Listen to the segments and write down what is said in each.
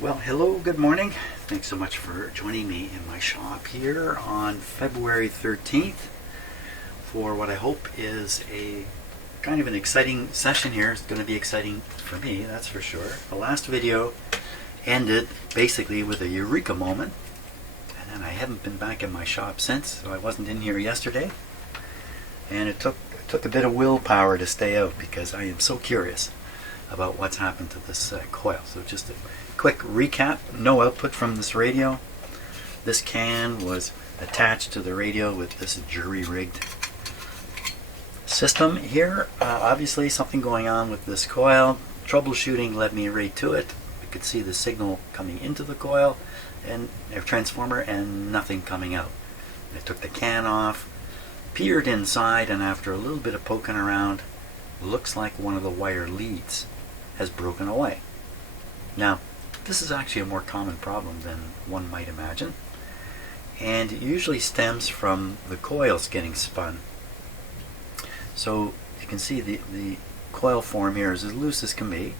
Well, hello, good morning. Thanks so much for joining me in my shop here on February 13th for what I hope is a kind of an exciting session here. It's going to be exciting for me, that's for sure. The last video ended basically with a eureka moment, and then I haven't been back in my shop since, so I wasn't in here yesterday. And it took a bit of willpower to stay out because I am so curious about what's happened to this coil. So just a quick recap. No output from this radio. This can was attached to the radio with this jury-rigged system here. Obviously something going on with this coil. Troubleshooting led me right to it. We could see the signal coming into the coil and a transformer and nothing coming out. I took the can off, peered inside, and after a little bit of poking around, looks like one of the wire leads has broken away. Now, this is actually a more common problem than one might imagine, and it usually stems from the coils getting spun. So you can see the coil form here is as loose as can be.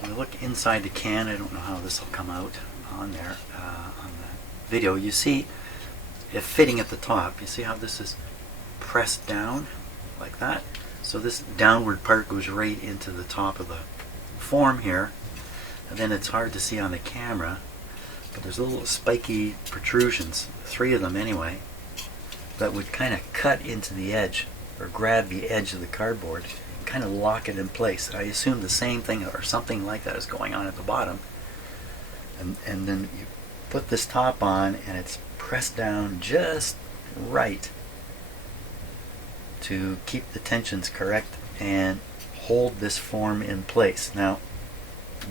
When I look inside the can, I don't know how this will come out on there on the video. You see it fitting at the top. You see how this is pressed down like that? So this downward part goes right into the top of the form here, and then it's hard to see on the camera, but there's little spiky protrusions, 3 of them anyway, that would kind of cut into the edge or grab the edge of the cardboard and kind of lock it in place. I assume the same thing or something like that is going on at the bottom, and then you put this top on and it's pressed down just right to keep the tensions correct and hold this form in place. Now,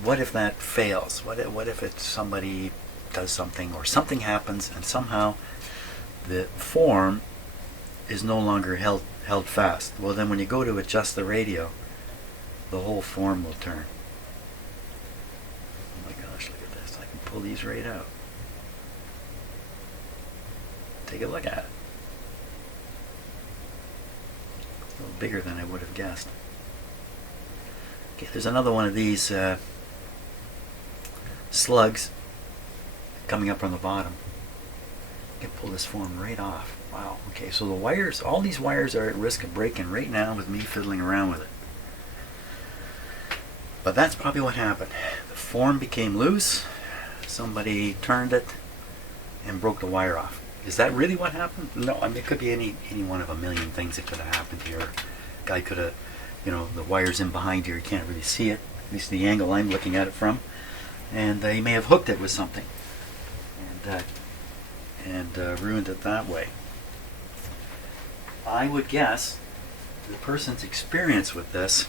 what if that fails? What if it's somebody does something or something happens and somehow the form is no longer held fast? Well, then when you go to adjust the radio, the whole form will turn. Oh my gosh, look at this. I can pull these right out. Take a look at it. A little bigger than I would have guessed. Okay, there's another one of these slugs coming up from the bottom. I can pull this form right off. Wow. Okay, so the wires, all these wires are at risk of breaking right now with me fiddling around with it. But that's probably what happened. The form became loose, somebody turned it and broke the wire off. Is that really what happened? No, I mean, it could be any one of a million things that could have happened here. Guy could have, the wire's in behind here, you can't really see it, at least the angle I'm looking at it from, and he may have hooked it with something and ruined it that way. I would guess the person's experience with this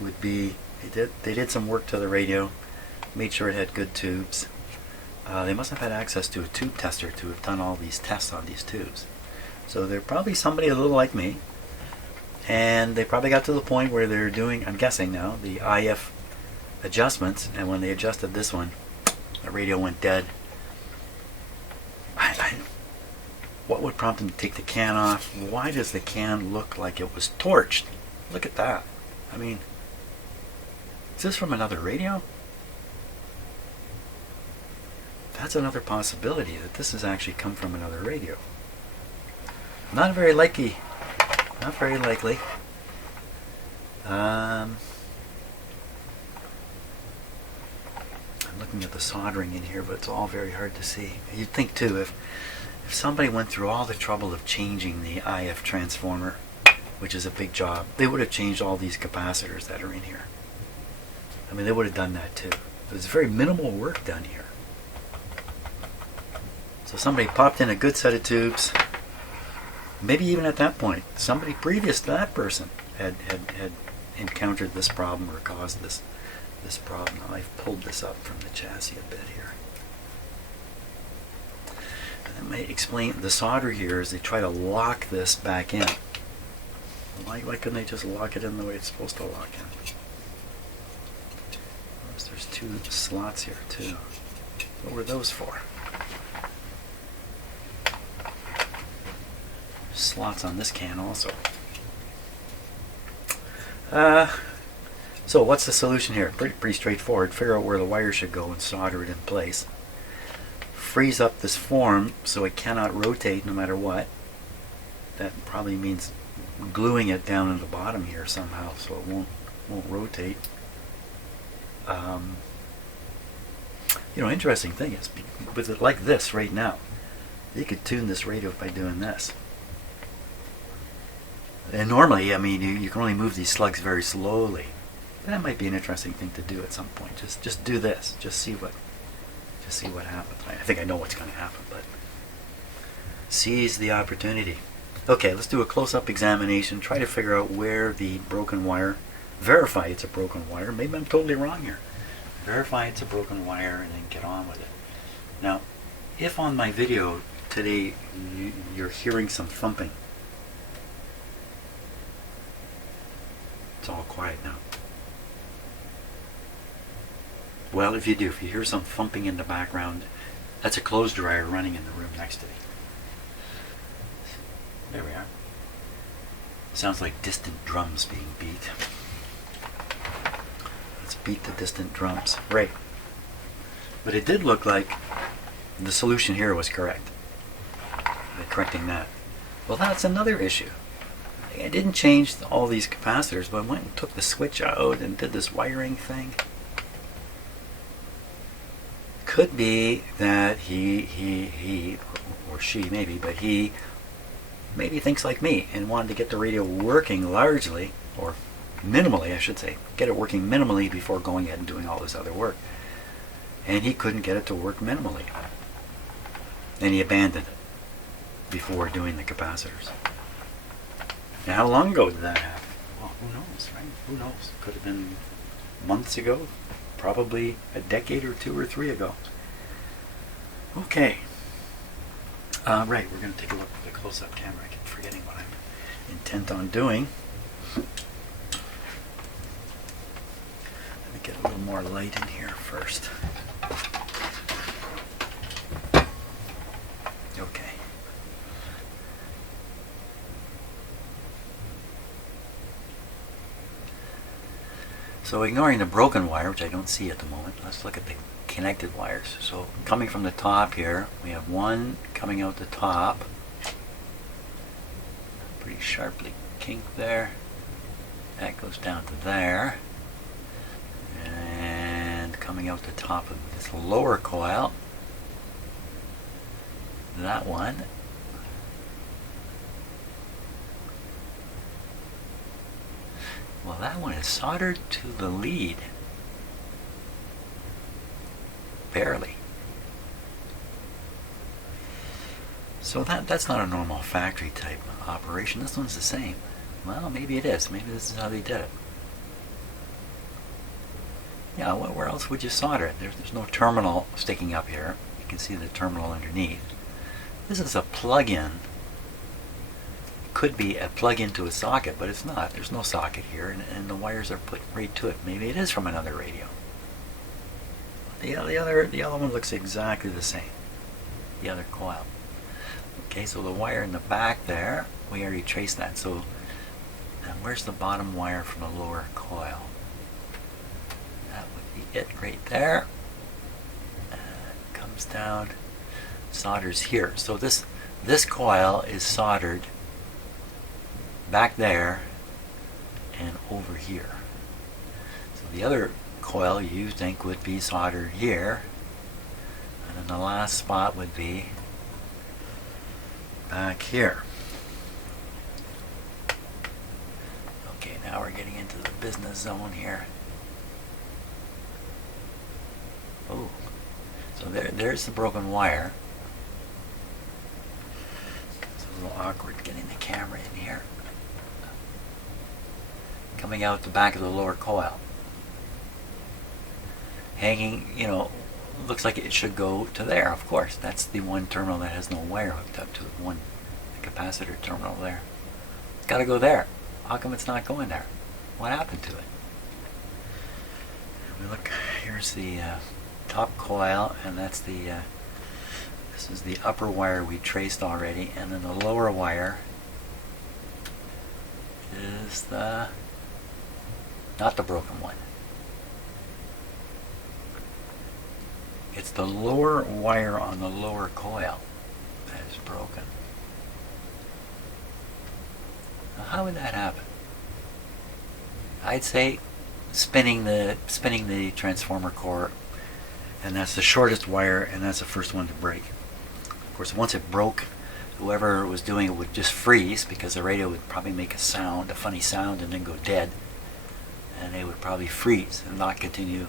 would be they did some work to the radio, made sure it had good tubes. They must have had access to a tube tester to have done all these tests on these tubes. So they're probably somebody a little like me, and they probably got to the point where they're doing, I'm guessing now, the IF adjustments, and when they adjusted this one, the radio went dead. What would prompt them to take the can off? Why does the can look like it was torched? Look at that. I mean, is this from another radio? That's another possibility, that this has actually come from another radio. Not very likely. Not very likely. I'm looking at the soldering in here, but it's all very hard to see. You'd think too, if somebody went through all the trouble of changing the IF transformer, which is a big job, they would have changed all these capacitors that are in here. I mean, they would have done that too. There's very minimal work done here. So somebody popped in a good set of tubes. Maybe even at that point, somebody previous to that person had encountered this problem or caused this problem. Now I've pulled this up from the chassis a bit here. And that might explain the solder here as they try to lock this back in. Why couldn't they just lock it in the way it's supposed to lock in? There's 2 slots here too. What were those for? Slots on this can also. So what's the solution here? Pretty straightforward. Figure out where the wire should go and solder it in place. Freeze up this form so it cannot rotate no matter what. That probably means gluing it down in the bottom here somehow so it won't rotate. Interesting thing is, with it like this right now, you could tune this radio by doing this. And normally, I mean, you can only move these slugs very slowly. That might be an interesting thing to do at some point. Just do this. Just see what happens. I think I know what's going to happen, but seize the opportunity. Okay, let's do a close-up examination. Try to figure out where the broken wire. Verify it's a broken wire. Maybe I'm totally wrong here. Verify it's a broken wire and then get on with it. Now, if on my video today you're hearing some thumping, it's all quiet now. Well, if you hear some thumping in the background, that's a clothes dryer running in the room next to me. There we are. Sounds like distant drums being beat. Let's beat the distant drums. Right. But it did look like the solution here was correct. Correcting that. Well, that's another issue. I didn't change all these capacitors, but I went and took the switch out and did this wiring thing. Could be that he or she maybe, but he maybe thinks like me and wanted to get the radio working largely, or minimally I should say, get it working minimally before going ahead and doing all this other work. And he couldn't get it to work minimally. And he abandoned it before doing the capacitors. Now, how long ago did that happen? Well, who knows, right? Who knows? Could have been months ago, probably a decade or 2 or 3 ago. Okay. Right, we're going to take a look at the close-up camera. I keep forgetting what I'm intent on doing. Let me get a little more light in here first. Okay. So ignoring the broken wire, which I don't see at the moment, let's look at the connected wires. So coming from the top here, we have one coming out the top. Pretty sharply kinked there. That goes down to there. And coming out the top of this lower coil, that one. Well, that one is soldered to the lead. Barely. So that's not a normal factory type operation. This one's the same. Well, maybe it is. Maybe this is how they did it. Yeah, where else would you solder it? There's no terminal sticking up here. You can see the terminal underneath. This is a plug-in. Could be a plug into a socket, but it's not. There's no socket here, and the wires are put right to it. Maybe it is from another radio. The other one looks exactly the same. The other coil. Okay, so the wire in the back there, we already traced that. So now where's the bottom wire from the lower coil? That would be it right there. Comes down, solders here. So this coil is soldered back there and over here. So the other coil you think would be soldered here, and then the last spot would be back here. Okay, now we're getting into the business zone here. Oh, so there's the broken wire. It's a little awkward getting the camera in here. Coming out the back of the lower coil. Hanging, looks like it should go to there, of course. That's the one terminal that has no wire hooked up to it. The capacitor terminal there. It's got to go there. How come it's not going there? What happened to it? Look, here's the top coil, and that's this is the upper wire we traced already, and then the lower wire is the not the broken one. It's the lower wire on the lower coil that is broken. Now, how would that happen? I'd say spinning the transformer core, and that's the shortest wire, and that's the first one to break. Of course, once it broke, whoever was doing it would just freeze, because the radio would probably make a funny sound, and then go dead. And they would probably freeze and not continue,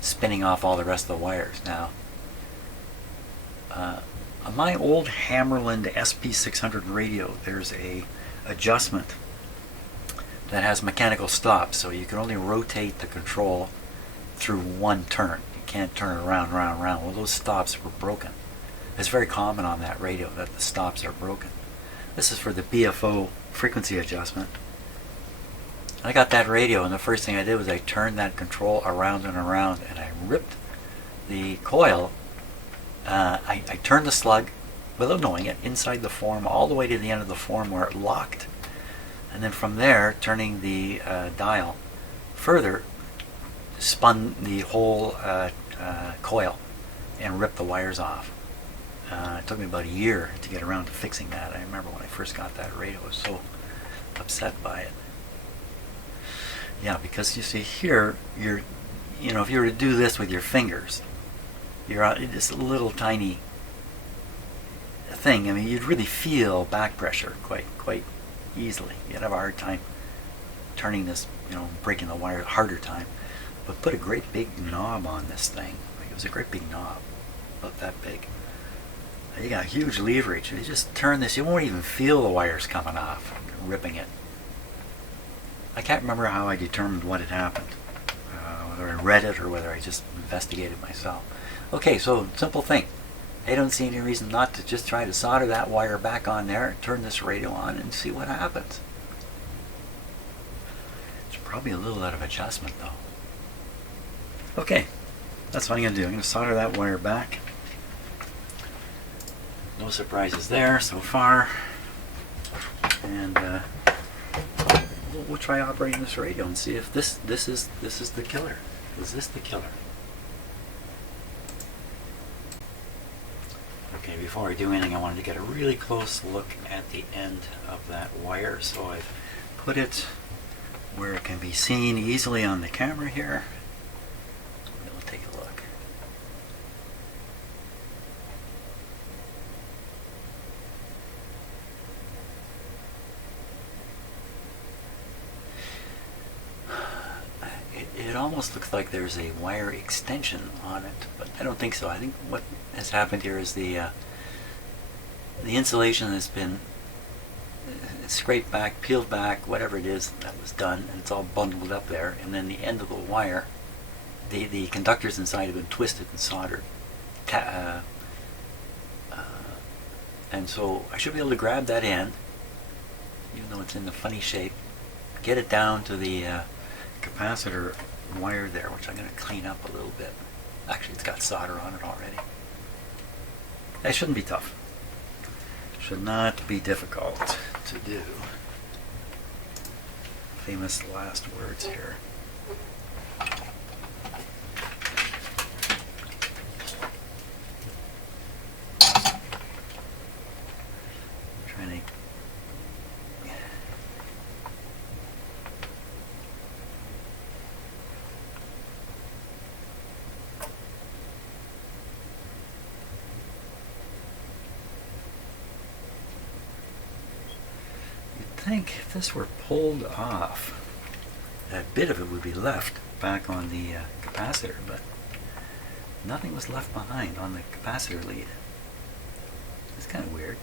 spinning off all the rest of the wires. Now, on my old Hammerland SP600 radio, there's a adjustment that has mechanical stops, so you can only rotate the control through one turn. You can't turn it around. Well, those stops were broken. It's very common on that radio that the stops are broken. This is for the BFO frequency adjustment. I got that radio, and the first thing I did was I turned that control around and around, and I ripped the coil. I turned the slug, without knowing it, inside the form all the way to the end of the form where it locked. And then from there, turning the dial further, spun the whole coil and ripped the wires off. It took me about a year to get around to fixing that. I remember when I first got that radio, I was so upset by it. Yeah, because you see here, if you were to do this with your fingers, you're out this little tiny thing. I mean, you'd really feel back pressure quite easily. You'd have a hard time turning this, breaking the wire, harder time. But put a great big knob on this thing. It was a great big knob, about that big. You got huge leverage. You just turn this, you won't even feel the wires coming off, ripping it. I can't remember how I determined what had happened, whether I read it or whether I just investigated myself. Okay, so simple thing. I don't see any reason not to just try to solder that wire back on there, turn this radio on, and see what happens. It's probably a little out of adjustment, though. Okay, that's what I'm going to do. I'm going to solder that wire back. No surprises there so far. And we'll try operating this radio and see if this is the killer. Is this the killer? Okay, before I do anything, I wanted to get a really close look at the end of that wire. So I've put it where it can be seen easily on the camera here. We'll take a look. It almost looks like there's a wire extension on it, but I don't think so. I think what has happened here is the insulation has been scraped back, peeled back, whatever it is that was done, and it's all bundled up there. And then the end of the wire, the conductors inside have been twisted and soldered. And so I should be able to grab that end, even though it's in the funny shape, get it down to the capacitor wire there, which I'm going to clean up a little bit. Actually, it's got solder on it already. That shouldn't be tough. Should not be difficult to do. Famous last words here. Trying to think if this were pulled off, a bit of it would be left back on the capacitor, but nothing was left behind on the capacitor lead. It's kind of weird.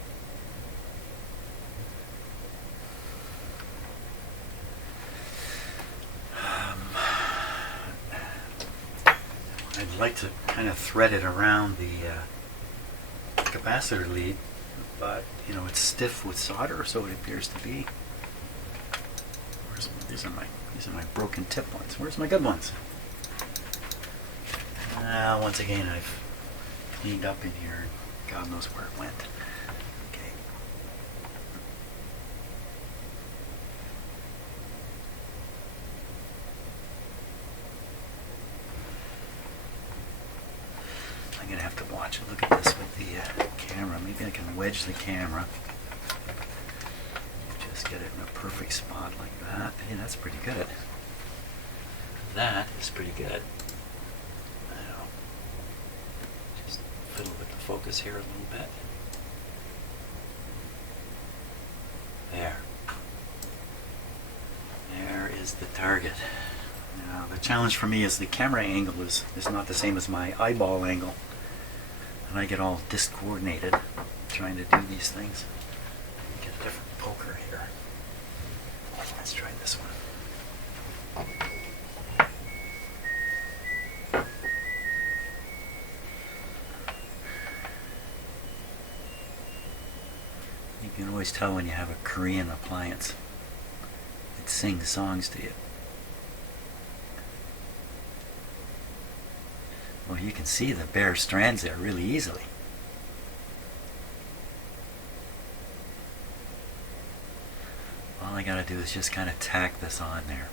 I'd like to kind of thread it around the capacitor lead, but it's stiff with solder, so it appears to be. These are my broken tip ones. Where's my good ones? Once again, I've cleaned up in here. God knows where it went. Okay. watch a look at this with the camera. Maybe I can wedge the camera. Just get it in a perfect spot like that. Hey, that's pretty good. That is pretty good. Now, just fiddle with the focus here a little bit. There. There is the target. Now, the challenge for me is the camera angle is not the same as my eyeball angle. And I get all discoordinated trying to do these things. Get a different poker here. Let's try this one. You can always tell when you have a Korean appliance. It sings songs to you. Well, you can see the bare strands there really easily. All I gotta do is just kind of tack this on there.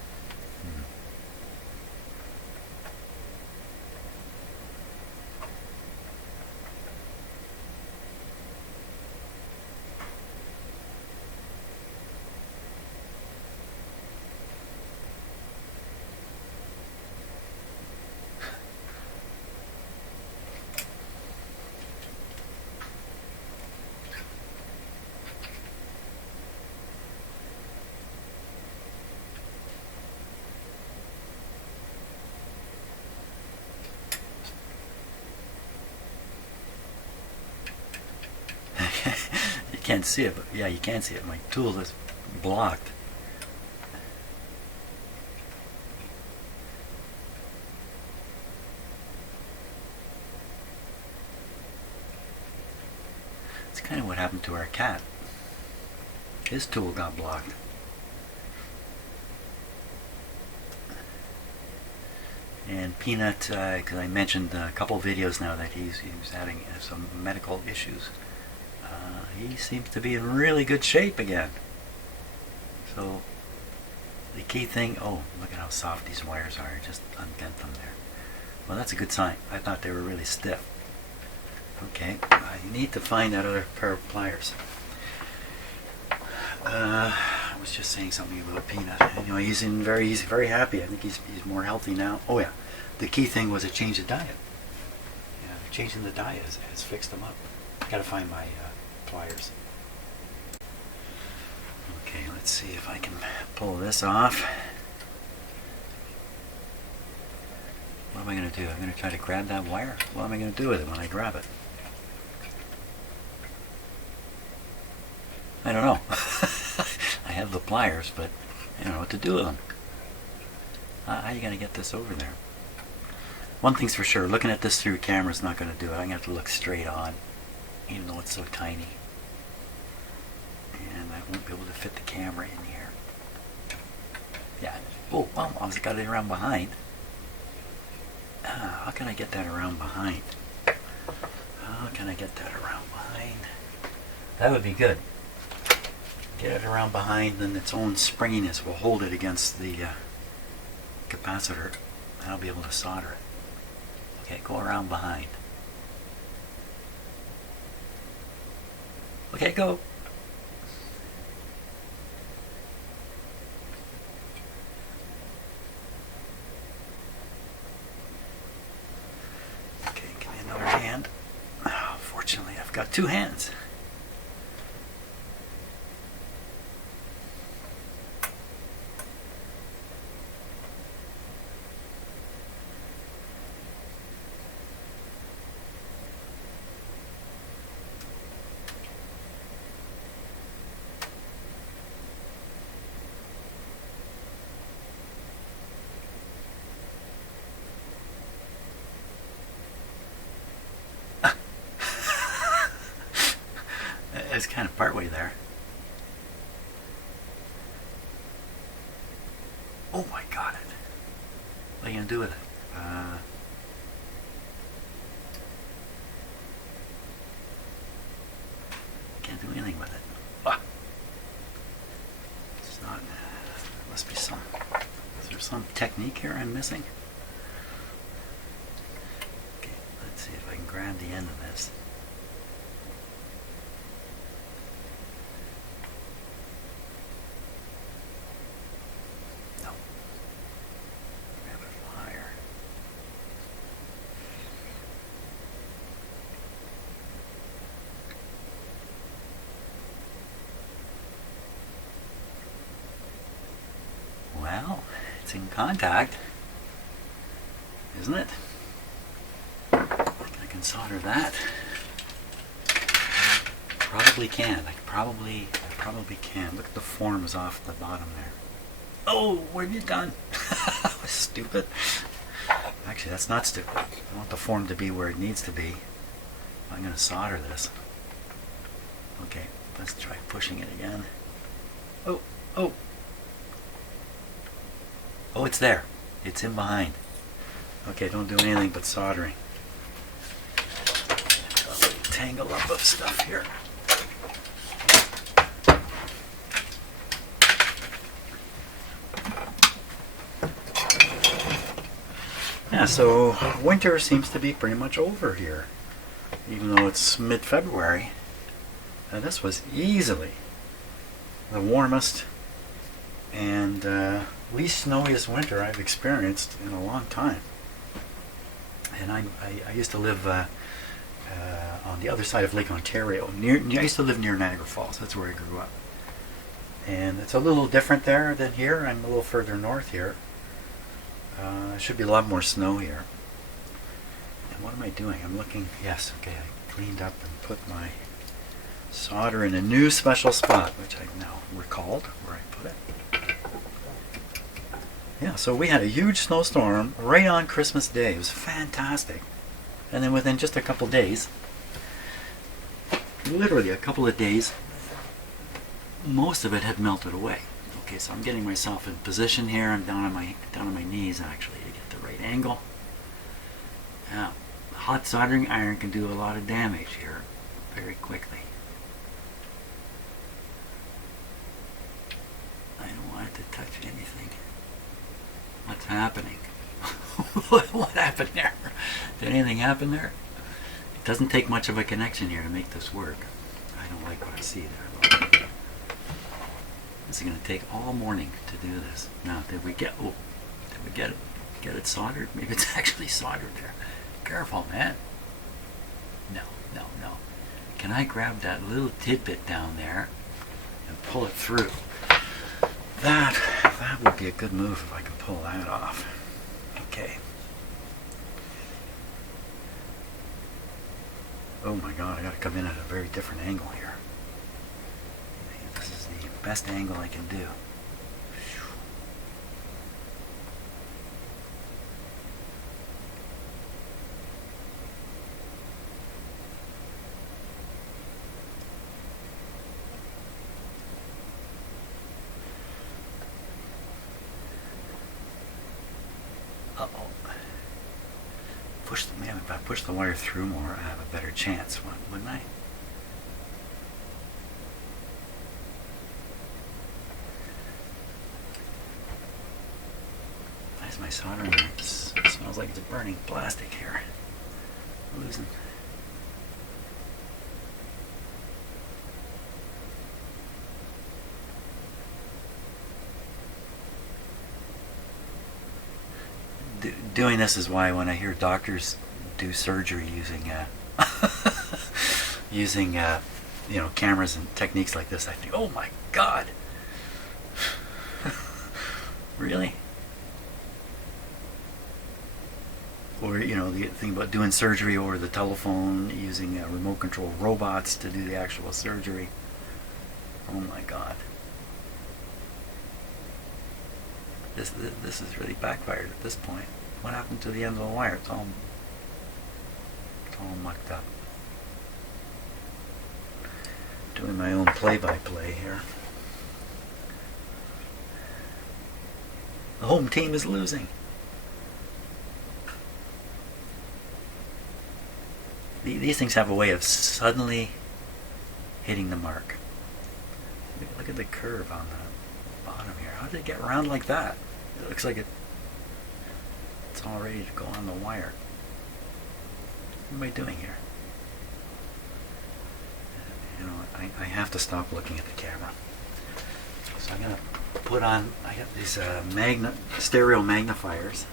You can't see it, but yeah, you can see it. My tool is blocked. It's kind of what happened to our cat. His tool got blocked. And Peanut, because I mentioned a couple videos now that he was having some medical issues. He seems to be in really good shape again. So the key thing, oh, look at how soft these wires are. Just undent them there. Well, that's a good sign. I thought they were really stiff. Okay, I need to find that other pair of pliers. I was just saying something about Peanut. You know, he's very happy. I think he's more healthy now. Oh yeah, the key thing was a change of diet. Yeah, changing the diet has fixed him up. I gotta find my pliers. Okay, let's see if I can pull this off. What am I going to do? I'm going to try to grab that wire. What am I going to do with it when I grab it? I don't know. I have the pliers, but I don't know what to do with them. How are you going to get this over there? One thing's for sure, looking at this through camera is not going to do it. I'm going to have to look straight on, even though it's so tiny. And I won't be able to fit the camera in here. Yeah. Oh, well, I've got it around behind. How can I get that around behind? How can I get that around behind? That would be good. Get it around behind, then its own springiness will hold it against the capacitor, and I'll be able to solder it. Okay, go around behind. Okay, go. Okay, give me another hand. Oh, fortunately, I've got two hands. It's kind of partway there. Oh, I got it. What are you going to do with it? Can't do anything with it. Ah. It's not. There must be some. Is there some technique here I'm missing? Okay, let's see if I can grab grab the end of this. No. Grab it from higher. Well, it's in contact, isn't it? I can solder that. Probably can. I probably can. Look at the forms off the bottom there. Oh, what have you done? That was stupid. Actually, that's not stupid. I want the form to be where it needs to be. I'm going to solder this. Okay, let's try pushing it again. Oh, oh. Oh, it's there. It's in behind. Okay, don't do anything but soldering. Tangle up of stuff here. Yeah, so winter seems to be pretty much over here, even though it's mid-February. And this was easily the warmest and least snowiest winter I've experienced in a long time. And I used to live on the other side of Lake Ontario. I used to live near Niagara Falls. That's where I grew up. And it's a little different there than here. I'm a little further north here. There should be a lot more snow here. And what am I doing? I'm looking. Yes, okay. I cleaned up and put my solder in a new special spot, which I've now recalled where I put it. Yeah, so we had a huge snowstorm right on Christmas Day. It was fantastic. And then within just a couple days, literally a couple of days, most of it had melted away. Okay, so I'm getting myself in position here. I'm down on my knees actually to get the right angle. Now, hot soldering iron can do a lot of damage here very quickly. I don't want it to touch anything. What's happening? What happened there? Did anything happen there? It doesn't take much of a connection here to make this work. I don't like what I see there, though. This is going to take all morning to do this. Now, did we get it soldered? Maybe it's actually soldered there. Careful, man. No. Can I grab that little tidbit down there and pull it through? That would be a good move if I can pull that off. Okay. Oh my God, I got to come in at a very different angle here. This is the best angle I can do. Uh-oh. Man, if I push the wire through more, I have a better chance, wouldn't I? Why is my soldering iron? It smells like it's burning plastic here. Losing. Doing this is why when I hear doctors do surgery using cameras and techniques like this, I think, oh my God, really? Or the thing about doing surgery over the telephone, using remote control robots to do the actual surgery. Oh my God. This is really backfired at this point. What happened to the end of the wire? It's all mucked up. Doing my own play-by-play here. The home team is losing. These things have a way of suddenly hitting the mark. Look at the curve on the bottom here. How did it get round like that? It looks like it's all ready to go on the wire. What am I doing here? You know, I have to stop looking at the camera. So I'm gonna put on, I got these stereo magnifiers.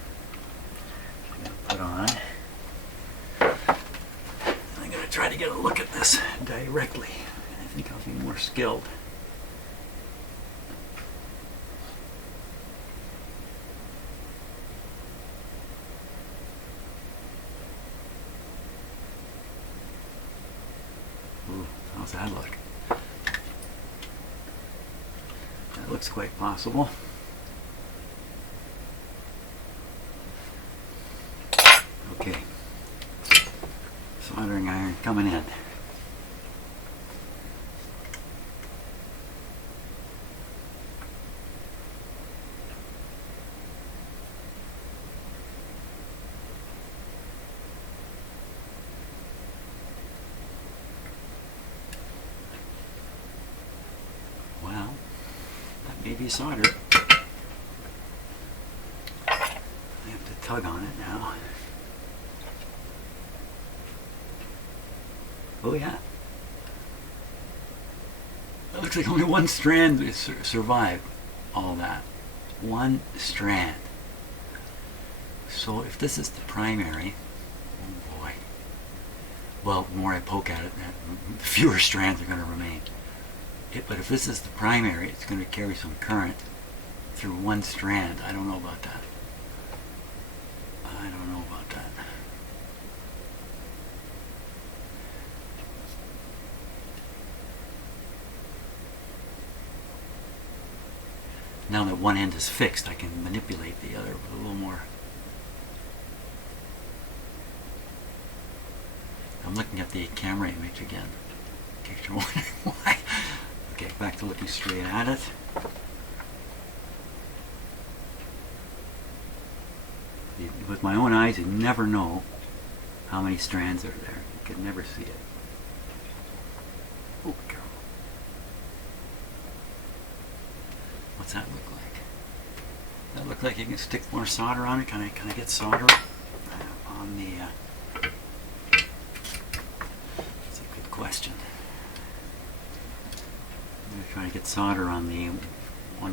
I'm gonna put on. I'm gonna try to get a look at this directly. I think I'll be more skilled. Ooh, how's that look? That looks quite possible. Okay. Soldering iron coming in. Well, that may be solder. I have to tug on it now. Oh yeah. It looks like only one strand survived all that. One strand. So if this is the primary, oh boy. Well, the more I poke at it, the fewer strands are going to remain. But if this is the primary, it's going to carry some current through one strand. I don't know about that. I don't know about that. Now that one end is fixed, I can manipulate the other with a little more. I'm looking at the camera image again, in case you're wondering why. Okay, back to looking straight at it. With my own eyes, you never know how many strands are there. You can never see it. Oh, girl. What's that look like? That look like you can stick more solder on it? Can I get solder on the... That's a good question. I'm going to try to get solder on the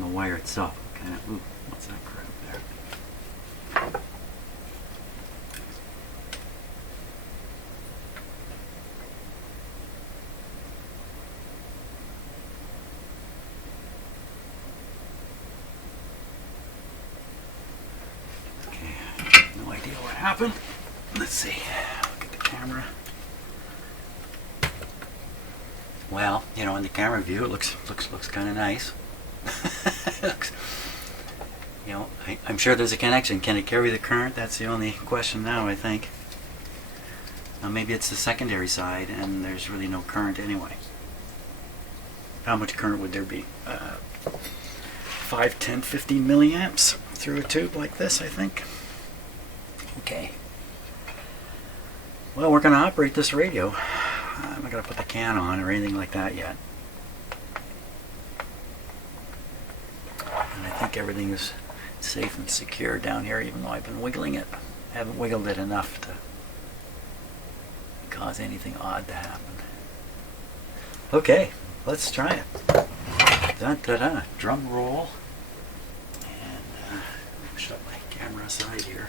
wire itself. Okay. Ooh, what's that crap there? Happen. Let's see. Look at the camera. Well, you know, in the camera view, it looks kind of nice. You know, I'm sure there's a connection. Can it carry the current? That's the only question now, I think. Now, maybe it's the secondary side, and there's really no current anyway. How much current would there be? 5, 10, 15 milliamps through a tube like this, I think. Okay. Well, we're going to operate this radio. I'm not going to put the can on or anything like that yet. And I think everything is safe and secure down here, even though I've been wiggling it. I haven't wiggled it enough to cause anything odd to happen. Okay, let's try it. Dun, dun, dun. Drum roll. And shut my camera aside here.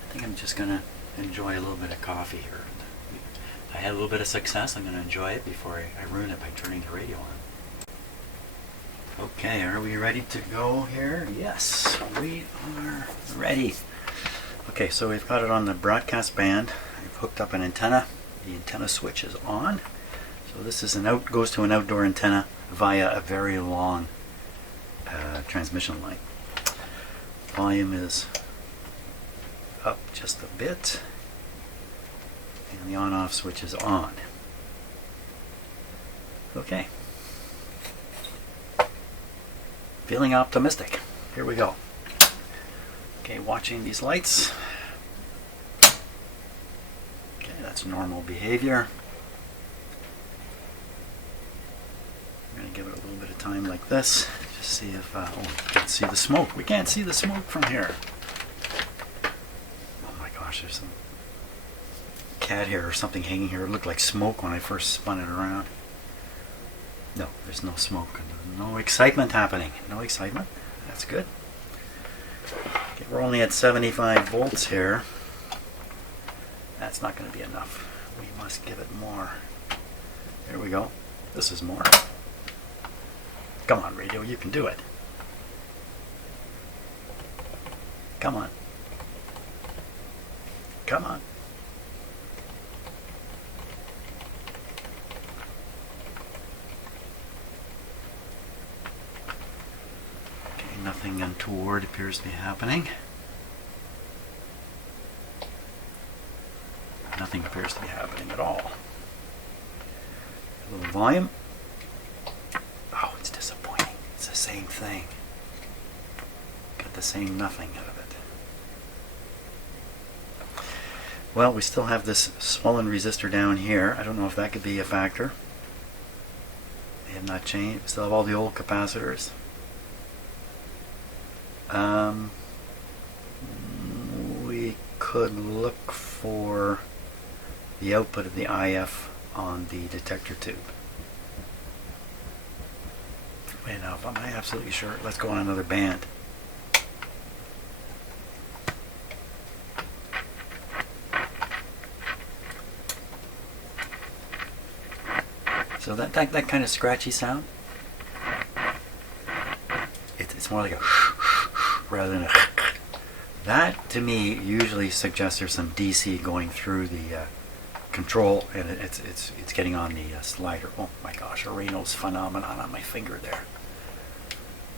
I think I'm just going to enjoy a little bit of coffee here. I had a little bit of success. I'm going to enjoy it before I ruin it by turning the radio on. Okay, are we ready to go here? Yes, we are ready. Okay, so we've got it on the broadcast band. I've hooked up an antenna. The antenna switch is on. So this is goes to an outdoor antenna via a very long transmission line. Volume is up just a bit, and the on-off switch is on. Okay. Feeling optimistic. Here we go. Okay, watching these lights. Okay, that's normal behavior. I'm going to give it a little bit of time like this. Just see if, oh, we can't see the smoke. We can't see the smoke from here. gosh, there's some cat hair or something hanging here. It looked like smoke when I first spun it around. No, there's no smoke. No excitement happening. No excitement. That's good. Okay, we're only at 75 volts here. That's not going to be enough. We must give it more. There we go. This is more. Come on, radio, you can do it. Come on. Come on. Okay, nothing untoward appears to be happening. Nothing appears to be happening at all. A little volume. Oh, it's disappointing. It's the same thing. Got the same nothing out of it. Well, we still have this swollen resistor down here. I don't know if that could be a factor. They have not changed. We still have all the old capacitors. We could look for the output of the IF on the detector tube. Wait, now, am I absolutely sure? Let's go on another band. So that kind of scratchy sound, it's more like a rather than a. That to me usually suggests there's some DC going through the control, and it's getting on the slider. Oh my gosh, a Reynolds phenomenon on my finger there.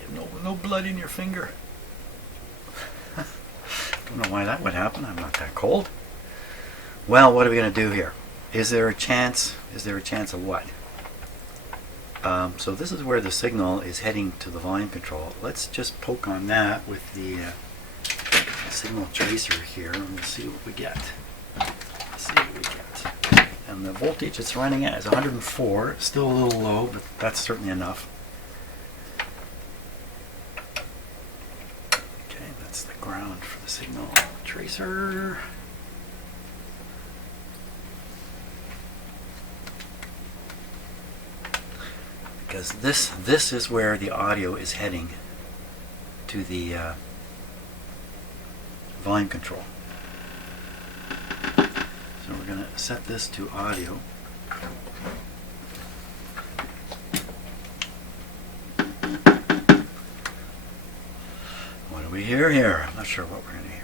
You have no blood in your finger. Don't know why that would happen. I'm not that cold. Well, what are we going to do here? Is there a chance? Is there a chance of what? So this is where the signal is heading to the volume control. Let's just poke on that with the signal tracer here, and we'll see what we get. And the voltage it's running at is 104. Still a little low, but that's certainly enough. Okay, that's the ground for the signal tracer. Because this is where the audio is heading to the volume control. So we're going to set this to audio. What do we hear here? I'm not sure what we're going to hear.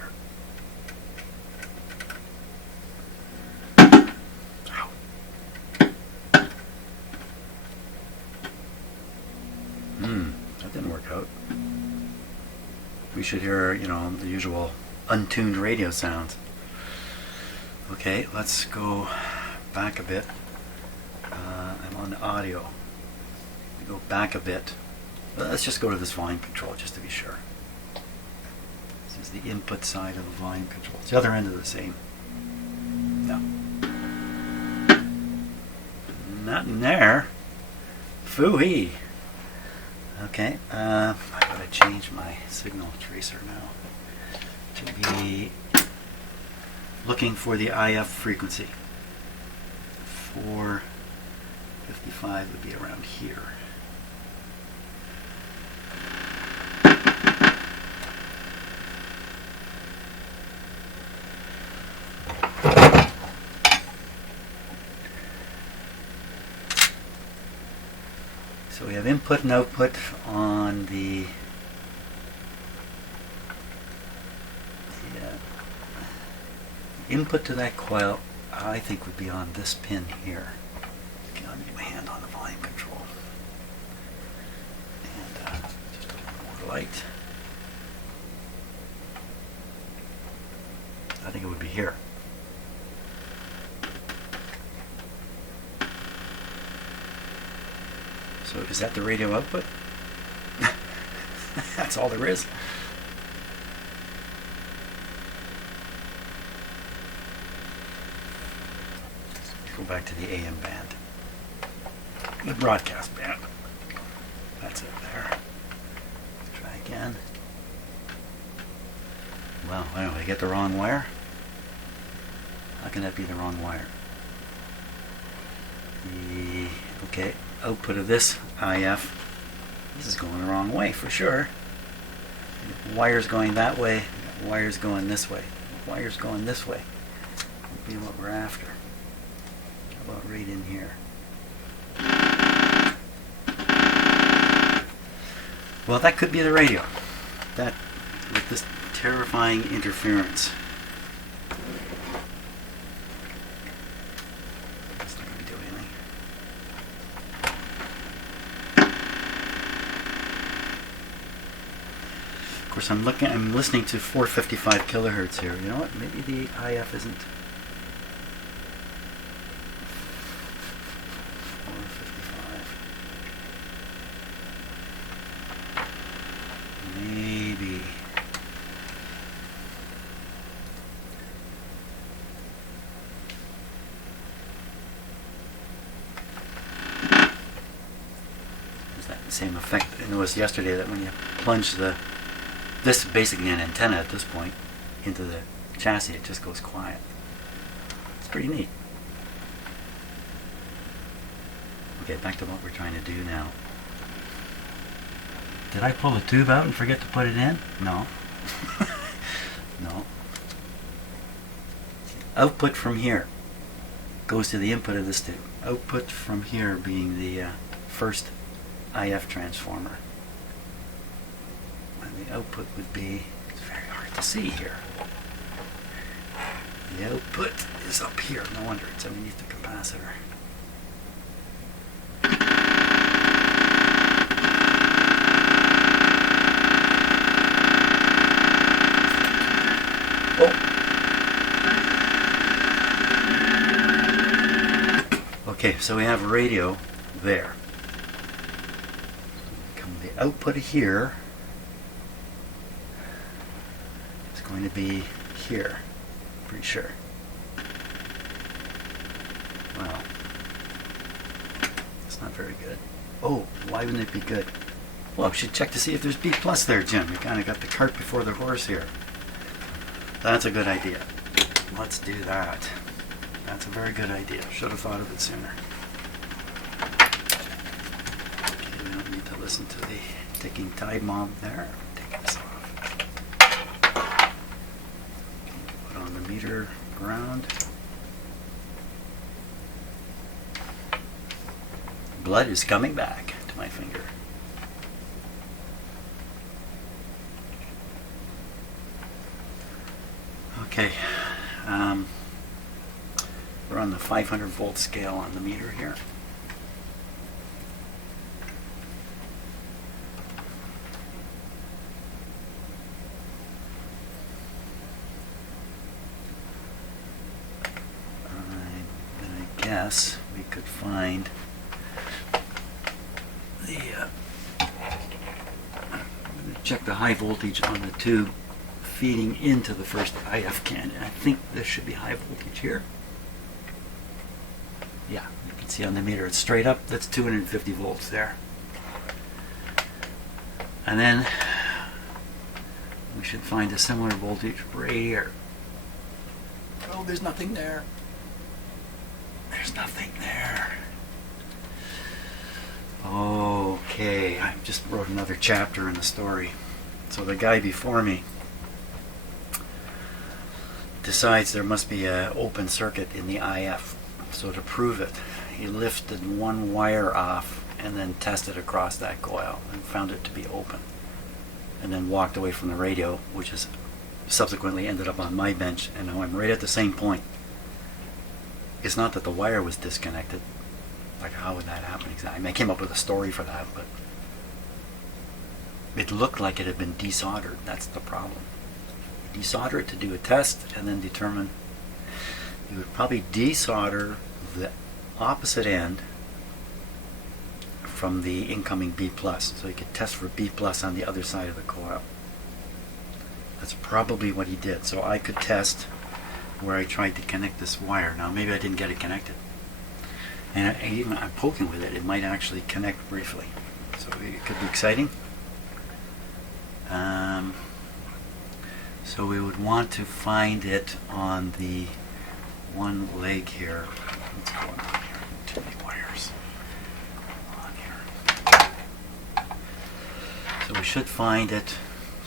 That didn't work out. We should hear, the usual untuned radio sounds. Okay, let's go back a bit. I'm on the audio. We go back a bit. Let's just go to this volume control just to be sure. This is the input side of the volume control. It's the other end of the same. No. Not in there. Phooey. Okay, I've got to change my signal tracer now to be looking for the IF frequency. 455 would be around here. So we have input and output on the input to that coil, I think would be on this pin here. Okay, let me get my hand on the volume control. And just a little more light. I think it would be here. So is that the radio output? That's all there is. Let's go back to the AM band. The broadcast band. That's it there. Let's try again. Well, I get the wrong wire. can that be the wrong wire? Okay, output of this IF. This is going the wrong way for sure. Wires going that way, wires going this way. Wires going this way would be what we're after. How about right in here? Well, that could be the radio. That, with this terrifying interference. That's not going to do anything. Of course, I'm listening to 455 kilohertz here. You know what? Maybe the IF isn't 455. Maybe. Is that the same effect I noticed yesterday, that when you plunge this is basically an antenna at this point into the chassis, it just goes quiet. It's pretty neat. Okay, back to what we're trying to do now. Did I pull the tube out and forget to put it in? No. No. Output from here goes to the input of this tube. Output from here being the first IF transformer. And the output would be, it's very hard to see here. The output is up here. No wonder it's underneath the capacitor. Okay, so we have a radio there. Come the output here is going to be here, pretty sure. Well, it's not very good. Oh, why wouldn't it be good? Well, we should check to see if there's B plus there, Jim. We kind of got the cart before the horse here. That's a good idea. Let's do that. That's a very good idea. Should have thought of it sooner. Okay, we don't need to listen to the ticking time bomb there. Take this off. Put on the meter ground. Blood is coming back to my finger. Okay. We're on the 500 volt scale on the meter here. Then I guess we could find the check the high voltage on the tube feeding into the first IF can. And I think this should be high voltage here. Yeah, you can see on the meter it's straight up. That's 250 volts there. And then we should find a similar voltage right here. Oh, there's nothing there. There's nothing there. Okay, I just wrote another chapter in the story. So the guy before me decides there must be an open circuit in the IF. So to prove it, he lifted one wire off and then tested across that coil and found it to be open. And then walked away from the radio, which is subsequently ended up on my bench, and now I'm right at the same point. It's not that the wire was disconnected. Like, how would that happen exactly? I mean, I came up with a story for that, but it looked like it had been desoldered. That's the problem. You desolder it to do a test and then determine. You would probably desolder the opposite end from the incoming B+, so you could test for B+ on the other side of the coil. That's probably what he did. So I could test where I tried to connect this wire. Now maybe I didn't get it connected, and even I'm poking with it, it might actually connect briefly. So it could be exciting. So we would want to find it on the one leg here. What's going on here? Too many wires on here. So we should find it.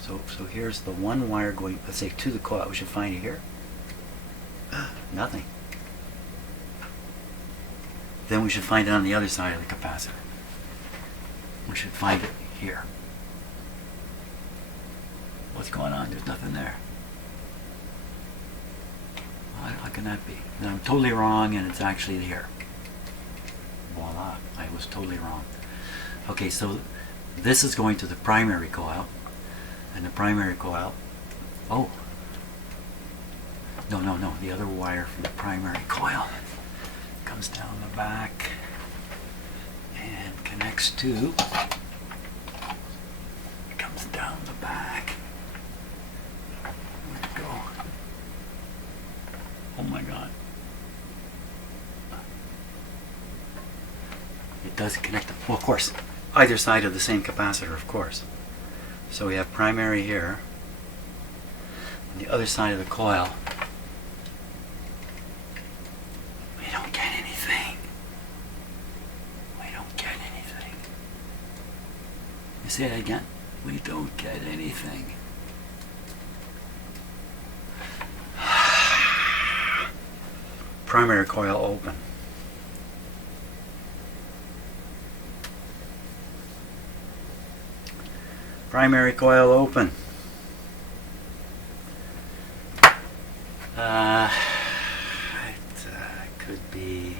So here's the one wire going, let's say, to the coil. We should find it here. Nothing. Then we should find it on the other side of the capacitor. We should find it here. What's going on? There's nothing there. How can that be? And I'm totally wrong, and it's actually here. Voila, I was totally wrong. Okay, so this is going to the primary coil, and the primary coil, oh, no, the other wire from the primary coil comes down the back and connects to, comes down the back. Where'd it go? Oh my God. It does connect, well, of course, either side of the same capacitor, of course. So we have primary here, on the other side of the coil. We don't get anything. We don't get anything. You say that again? We don't get anything. Primary coil open. Primary coil open. It could be.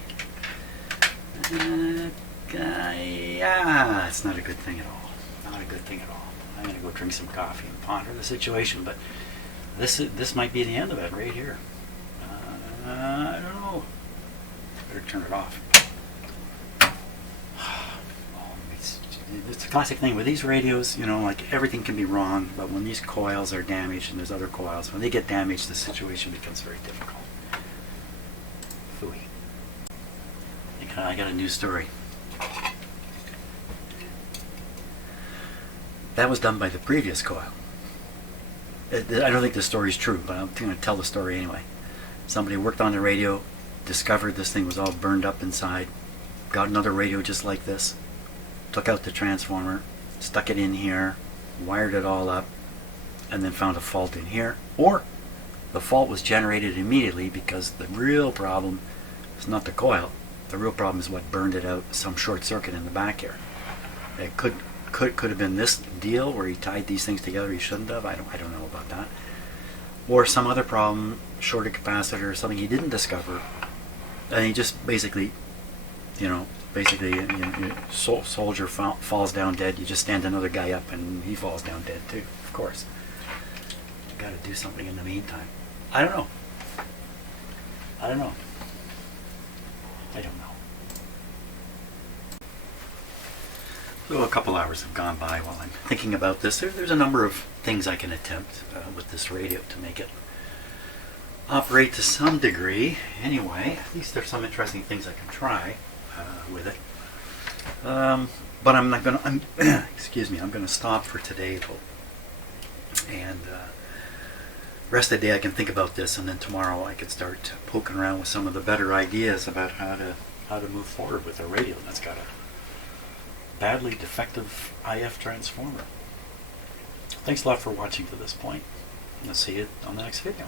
Yeah, it's not a good thing at all. Not a good thing at all. I'm gonna go drink some coffee and ponder the situation, but this might be the end of it right here. I don't know. Better turn it off. It's a classic thing with these radios, you know, like everything can be wrong, but when these coils are damaged and there's other coils, when they get damaged, the situation becomes very difficult. Phooey. I got a new story. That was done by the previous coil. I don't think the story's true, but I'm going to tell the story anyway. Somebody worked on the radio, discovered this thing was all burned up inside, got another radio just like this, took out the transformer, stuck it in here, wired it all up, and then found a fault in here. Or the fault was generated immediately because the real problem is not the coil. The real problem is what burned it out, some short circuit in the back here. It could have been this deal where he tied these things together he shouldn't have. I don't know about that. Or some other problem, shorted capacitor, something he didn't discover, and he just basically, soldier falls down dead. You just stand another guy up and he falls down dead too, of course. You got to do something in the meantime. I don't know. So a couple hours have gone by while I'm thinking about this. There's a number of things I can attempt with this radio to make it operate to some degree. Anyway, at least there's some interesting things I can try with it. But I'm not going to, excuse me, I'm going to stop for today, and rest of the day I can think about this, and then tomorrow I can start poking around with some of the better ideas about how to move forward with a radio that's got a badly defective IF transformer. Thanks a lot for watching to this point. I'll see you on the next video.